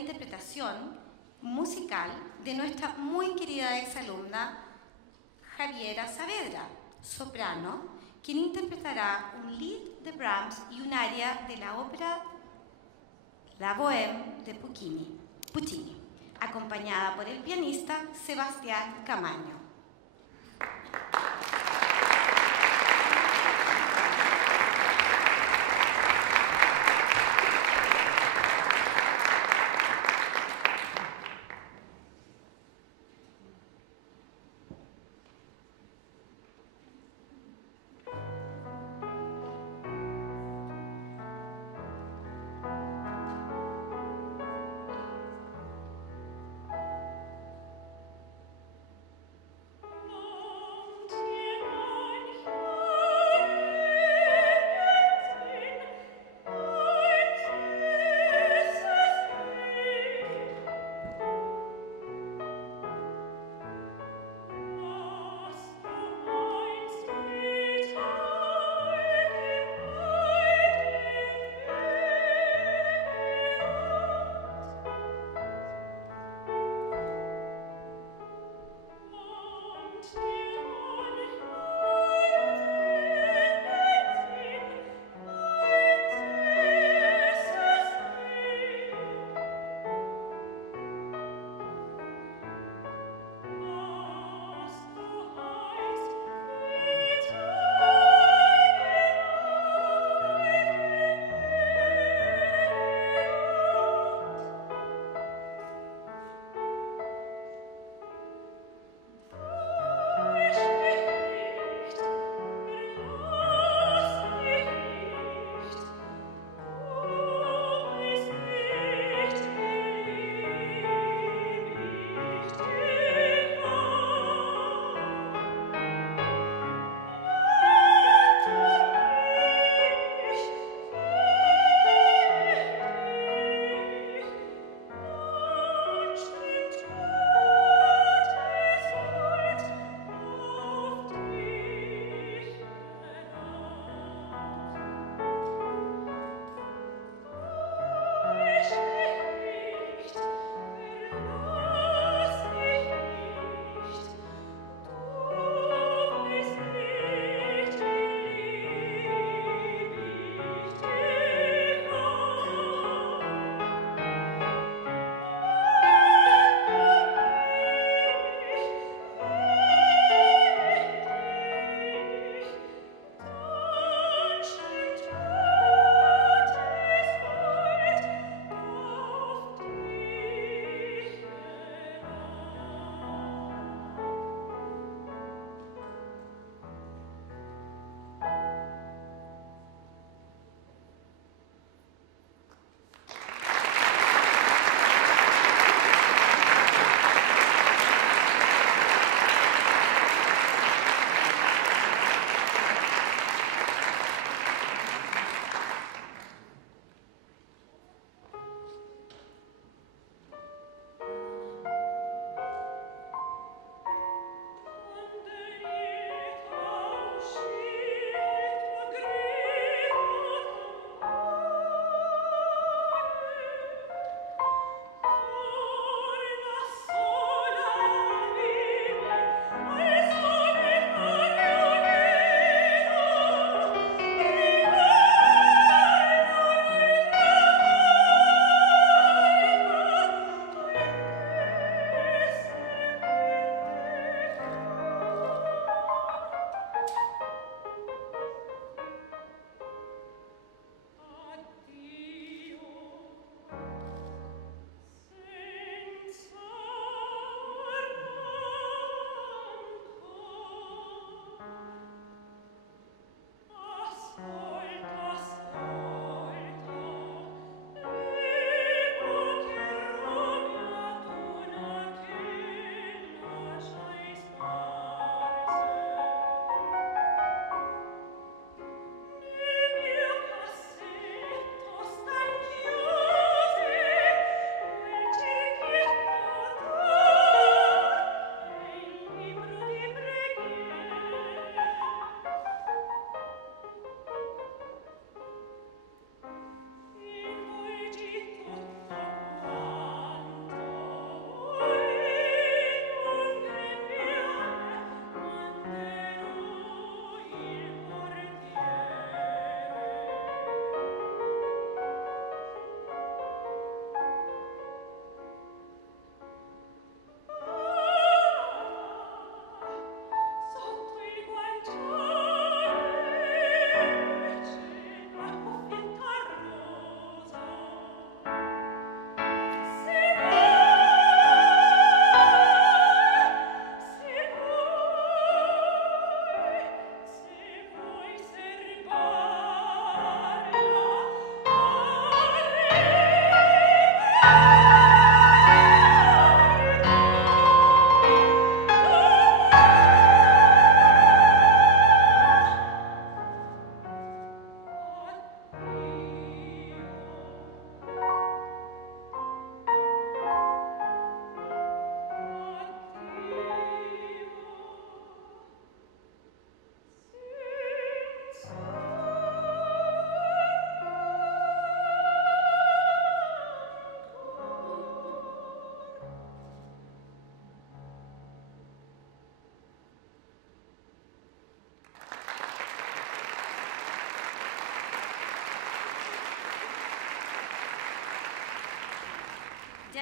interpretación musical de nuestra muy querida exalumna Javiera Saavedra, soprano, quien interpretará un lied de Brahms y un aria de la ópera La Bohème de Puccini, acompañada por el pianista Sebastián Camaño.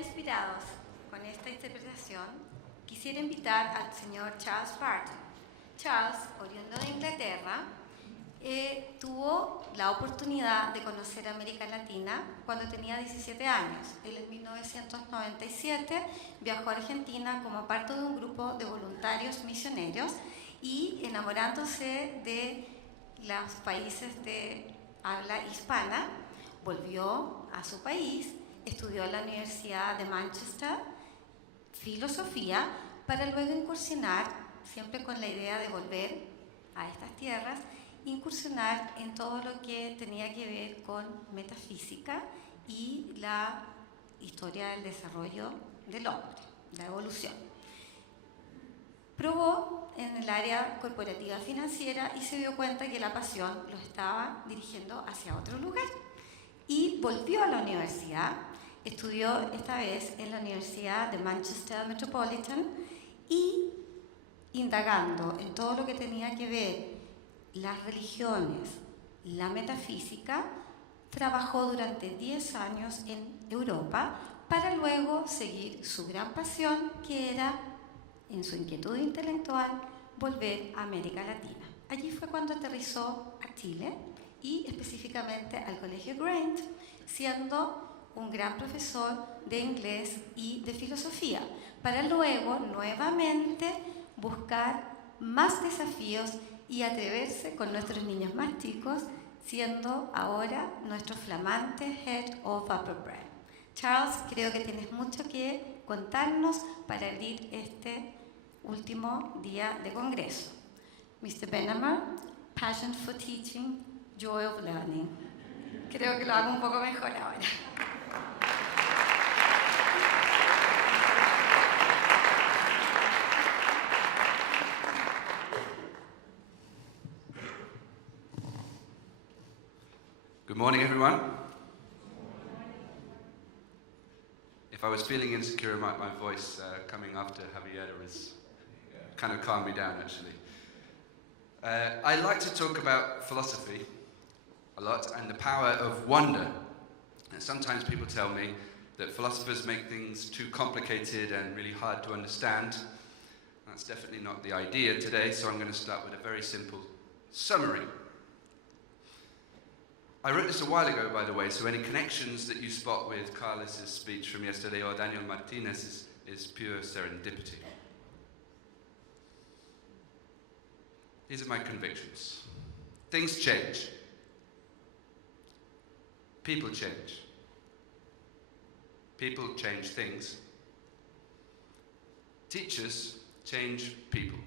inspirados con esta interpretación, quisiera invitar al señor Charles Barton. Charles, oriundo de Inglaterra, tuvo la oportunidad de conocer América Latina cuando tenía 17 años. Él en 1997 viajó a Argentina como parte de un grupo de voluntarios misioneros y enamorándose de los países de habla hispana, volvió a su país, estudió en la Universidad de Manchester filosofía para luego incursionar, siempre con la idea de volver a estas tierras, incursionar en todo lo que tenía que ver con metafísica y la historia del desarrollo del hombre, la evolución. Probó en el área corporativa financiera y se dio cuenta que la pasión lo estaba dirigiendo hacia otro lugar. Y volvió a la universidad, estudió esta vez en la Universidad de Manchester Metropolitan y indagando en todo lo que tenía que ver las religiones, la metafísica, trabajó durante 10 años en Europa para luego seguir su gran pasión, que era, en su inquietud intelectual, volver a América Latina. Allí fue cuando aterrizó a Chile y específicamente al Colegio Grant, siendo un gran profesor de inglés y de filosofía, para luego nuevamente buscar más desafíos y atreverse con nuestros niños más chicos, siendo ahora nuestro flamante Head of Upper Brain. Charles, creo que tienes mucho que contarnos para abrir este último día de congreso. Mr. Benhammer, passion for teaching, joy of learning. Creo que lo hago un poco mejor ahora. Good morning, everyone. If I was feeling insecure about my voice, coming after Javiera has kind of calmed me down, actually. I like to talk about philosophy a lot and the power of wonder. And sometimes people tell me that philosophers make things too complicated and really hard to understand. That's definitely not the idea today, so I'm going to start with a very simple summary. I wrote this a while ago, by the way, so any connections that you spot with Carlos's speech from yesterday or Daniel Martinez's is pure serendipity. These are my convictions. Things change. People change. People change things. Teachers change people.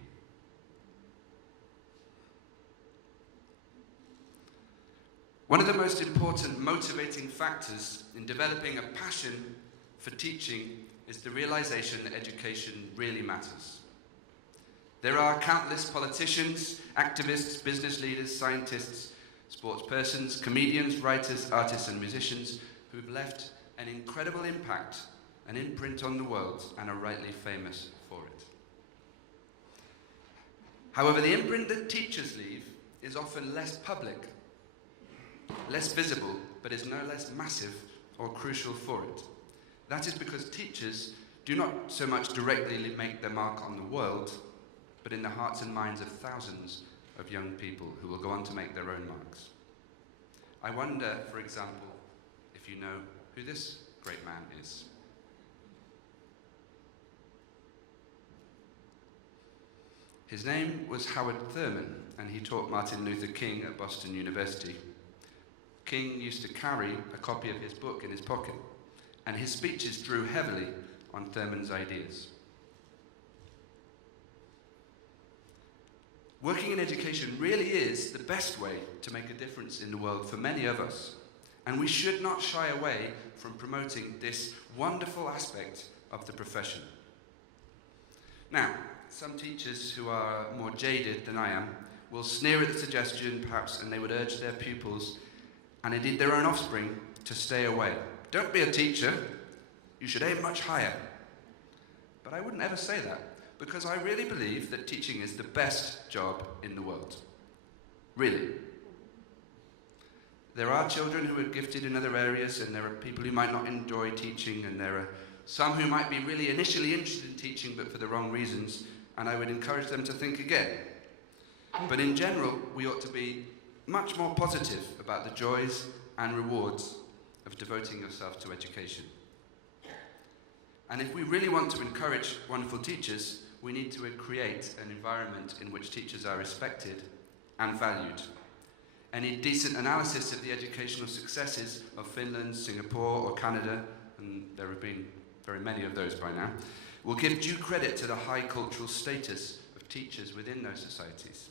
One of the most important motivating factors in developing a passion for teaching is the realization that education really matters. There are countless politicians, activists, business leaders, scientists, sports persons, comedians, writers, artists, and musicians who've left an incredible impact, an imprint on the world, and are rightly famous for it. However, the imprint that teachers leave is often less public, less visible, but is no less massive or crucial for it. That is because teachers do not so much directly make their mark on the world, but in the hearts and minds of thousands of young people who will go on to make their own marks. I wonder, for example, if you know who this great man is. His name was Howard Thurman, and he taught Martin Luther King at Boston University. King used to carry a copy of his book in his pocket, and his speeches drew heavily on Thurman's ideas. Working in education really is the best way to make a difference in the world for many of us, and we should not shy away from promoting this wonderful aspect of the profession. Now, some teachers who are more jaded than I am will sneer at the suggestion, perhaps, and they would urge their pupils, and indeed their own offspring, to stay away. Don't be a teacher, you should aim much higher. But I wouldn't ever say that, because I really believe that teaching is the best job in the world. Really. There are children who are gifted in other areas, and there are people who might not enjoy teaching, and there are some who might be really initially interested in teaching but for the wrong reasons, and I would encourage them to think again. But in general, we ought to be much more positive about the joys and rewards of devoting yourself to education. And if we really want to encourage wonderful teachers, we need to create an environment in which teachers are respected and valued. Any decent analysis of the educational successes of Finland, Singapore, or Canada, and there have been very many of those by now, will give due credit to the high cultural status of teachers within those societies.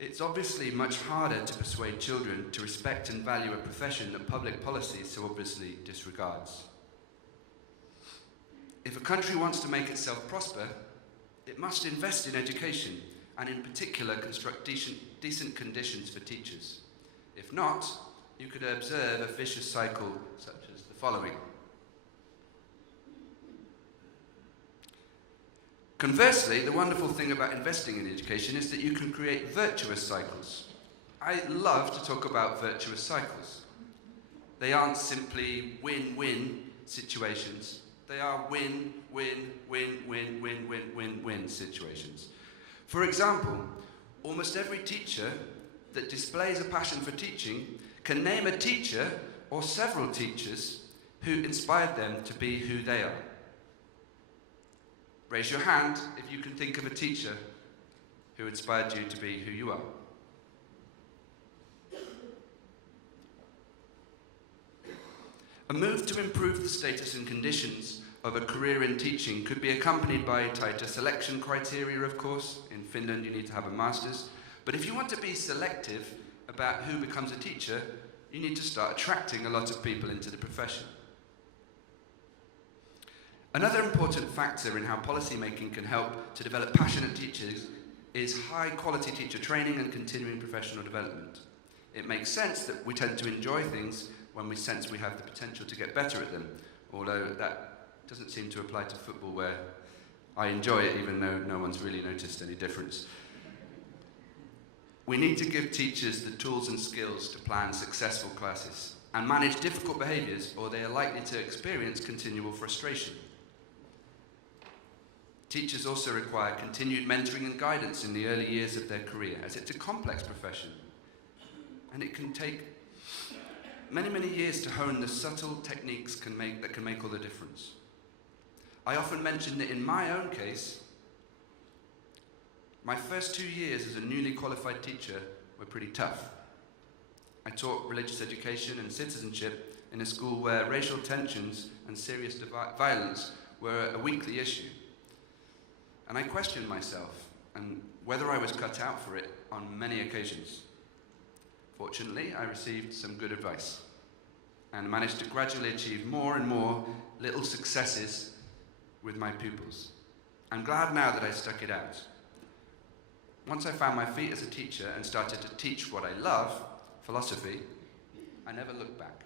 It's obviously much harder to persuade children to respect and value a profession that public policy so obviously disregards. If a country wants to make itself prosper, it must invest in education, and in particular construct decent conditions for teachers. If not, you could observe a vicious cycle such as the following. Conversely, the wonderful thing about investing in education is that you can create virtuous cycles. I love to talk about virtuous cycles. They aren't simply win-win situations. They are win-win-win-win-win-win-win situations. For example, almost every teacher that displays a passion for teaching can name a teacher or several teachers who inspired them to be who they are. Raise your hand if you can think of a teacher who inspired you to be who you are. A move to improve the status and conditions of a career in teaching could be accompanied by tighter selection criteria, of course. In Finland, you need to have a master's. But if you want to be selective about who becomes a teacher, you need to start attracting a lot of people into the profession. Another important factor in how policymaking can help to develop passionate teachers is high-quality teacher training and continuing professional development. It makes sense that we tend to enjoy things when we sense we have the potential to get better at them, although that doesn't seem to apply to football, where I enjoy it even though no one's really noticed any difference. We need to give teachers the tools and skills to plan successful classes and manage difficult behaviours, or they are likely to experience continual frustration. Teachers also require continued mentoring and guidance in the early years of their career, as it's a complex profession, and it can take many, many years to hone the subtle techniques that can make all the difference. I often mention that in my own case, my first 2 years as a newly qualified teacher were pretty tough. I taught religious education and citizenship in a school where racial tensions and serious violence were a weekly issue. And I questioned myself and whether I was cut out for it on many occasions. Fortunately, I received some good advice and managed to gradually achieve more and more little successes with my pupils. I'm glad now that I stuck it out. Once I found my feet as a teacher and started to teach what I love, philosophy, I never looked back.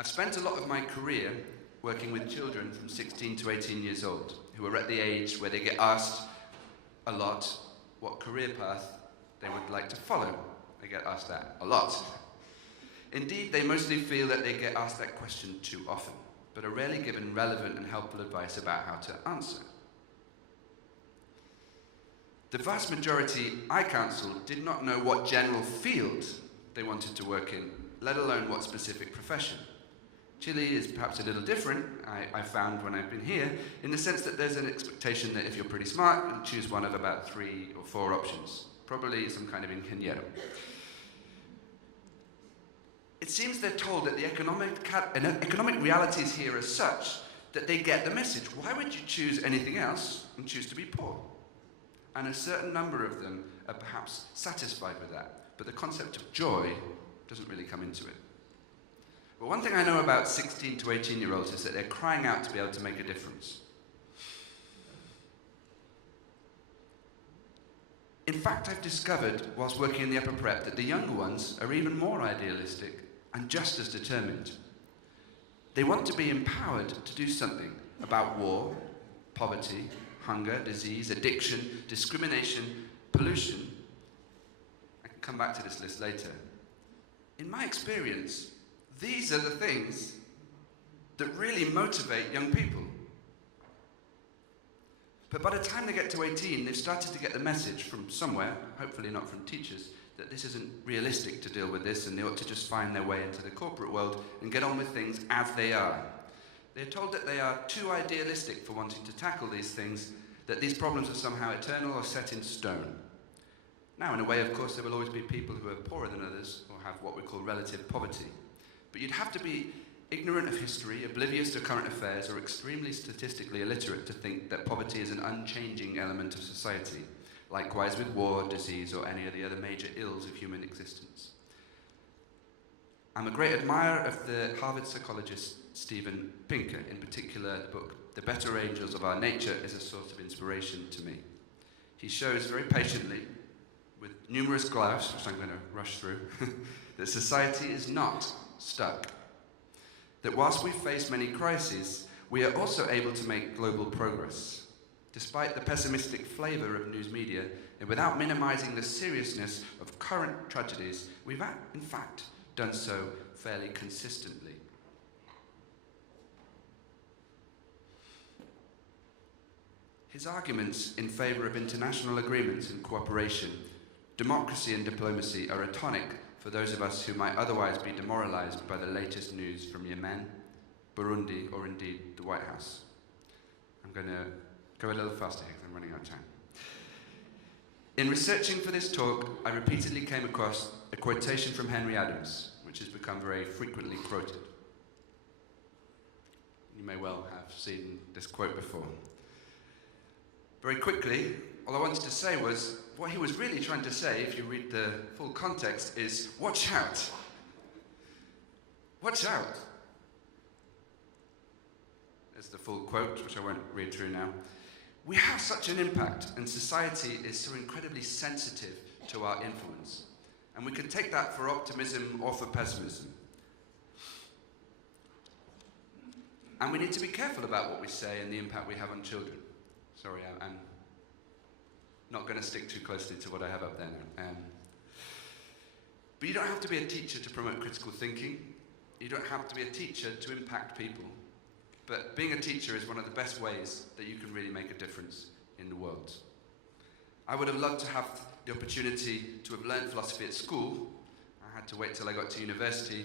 I've spent a lot of my career working with children from 16 to 18 years old, who are at the age where they get asked a lot what career path they would like to follow. They get asked that a lot. Indeed, they mostly feel that they get asked that question too often, but are rarely given relevant and helpful advice about how to answer. The vast majority I counselled did not know what general field they wanted to work in, let alone what specific profession. Chile is perhaps a little different, I found when I've been here, in the sense that there's an expectation that if you're pretty smart, you choose one of about 3 or 4 options, probably some kind of ingeniero. It seems they're told that the economic realities here are such that they get the message. Why would you choose anything else and choose to be poor? And a certain number of them are perhaps satisfied with that, but the concept of joy doesn't really come into it. But one thing I know about 16 to 18-year-olds is that they're crying out to be able to make a difference. In fact, I've discovered, whilst working in the upper prep, that the younger ones are even more idealistic and just as determined. They want to be empowered to do something about war, poverty, hunger, disease, addiction, discrimination, pollution. I can come back to this list later. In my experience, these are the things that really motivate young people. But by the time they get to 18, they've started to get the message from somewhere, hopefully not from teachers, that this isn't realistic to deal with this and they ought to just find their way into the corporate world and get on with things as they are. They're told that they are too idealistic for wanting to tackle these things, that these problems are somehow eternal or set in stone. Now, in a way, of course, there will always be people who are poorer than others or have what we call relative poverty. But you'd have to be ignorant of history, oblivious to current affairs, or extremely statistically illiterate to think that poverty is an unchanging element of society, likewise with war, disease, or any of the other major ills of human existence. I'm a great admirer of the Harvard psychologist Steven Pinker. In particular, the book The Better Angels of Our Nature is a source of inspiration to me. He shows very patiently, with numerous graphs, which I'm going to rush through, that society is not stuck. That whilst we face many crises, we are also able to make global progress. Despite the pessimistic flavour of news media, and without minimising the seriousness of current tragedies, we've in fact done so fairly consistently. His arguments in favour of international agreements and cooperation, democracy and diplomacy are a tonic for those of us who might otherwise be demoralised by the latest news from Yemen, Burundi, or indeed the White House. I'm going to go a little faster here because I'm running out of time. In researching for this talk, I repeatedly came across a quotation from Henry Adams, which has become very frequently quoted. You may well have seen this quote before. Very quickly, all I wanted to say was, what he was really trying to say, if you read the full context, is watch out. Watch out. There's the full quote, which I won't read through now. We have such an impact, and society is so incredibly sensitive to our influence. And we can take that for optimism or for pessimism. And we need to be careful about what we say and the impact we have on children. Sorry, I'm not going to stick too closely to what I have up there now. But you don't have to be a teacher to promote critical thinking. You don't have to be a teacher to impact people. But being a teacher is one of the best ways that you can really make a difference in the world. I would have loved to have the opportunity to have learned philosophy at school. I had to wait till I got to university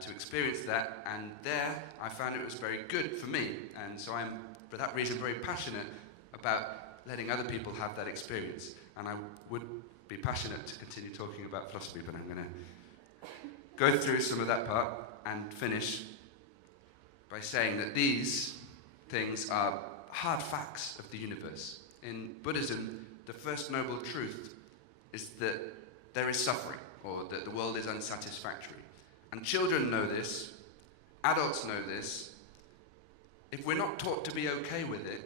to experience that, and there I found it was very good for me. And so I'm, for that reason, very passionate about letting other people have that experience. And I would be passionate to continue talking about philosophy, but I'm going to go through some of that part and finish by saying that these things are hard facts of the universe. In Buddhism, the first noble truth is that there is suffering, or that the world is unsatisfactory. And children know this, adults know this. If we're not taught to be okay with it,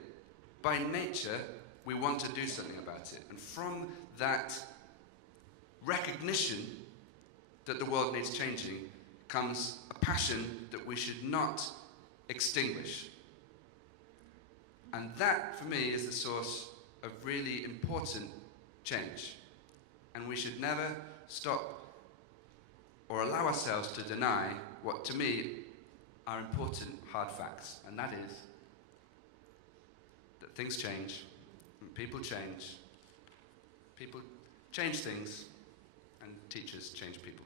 by nature, we want to do something about it. And from that recognition that the world needs changing comes a passion that we should not extinguish. And that, for me, is the source of really important change. And we should never stop or allow ourselves to deny what, to me, are important hard facts. And that is that things change, and people change things, and teachers change people.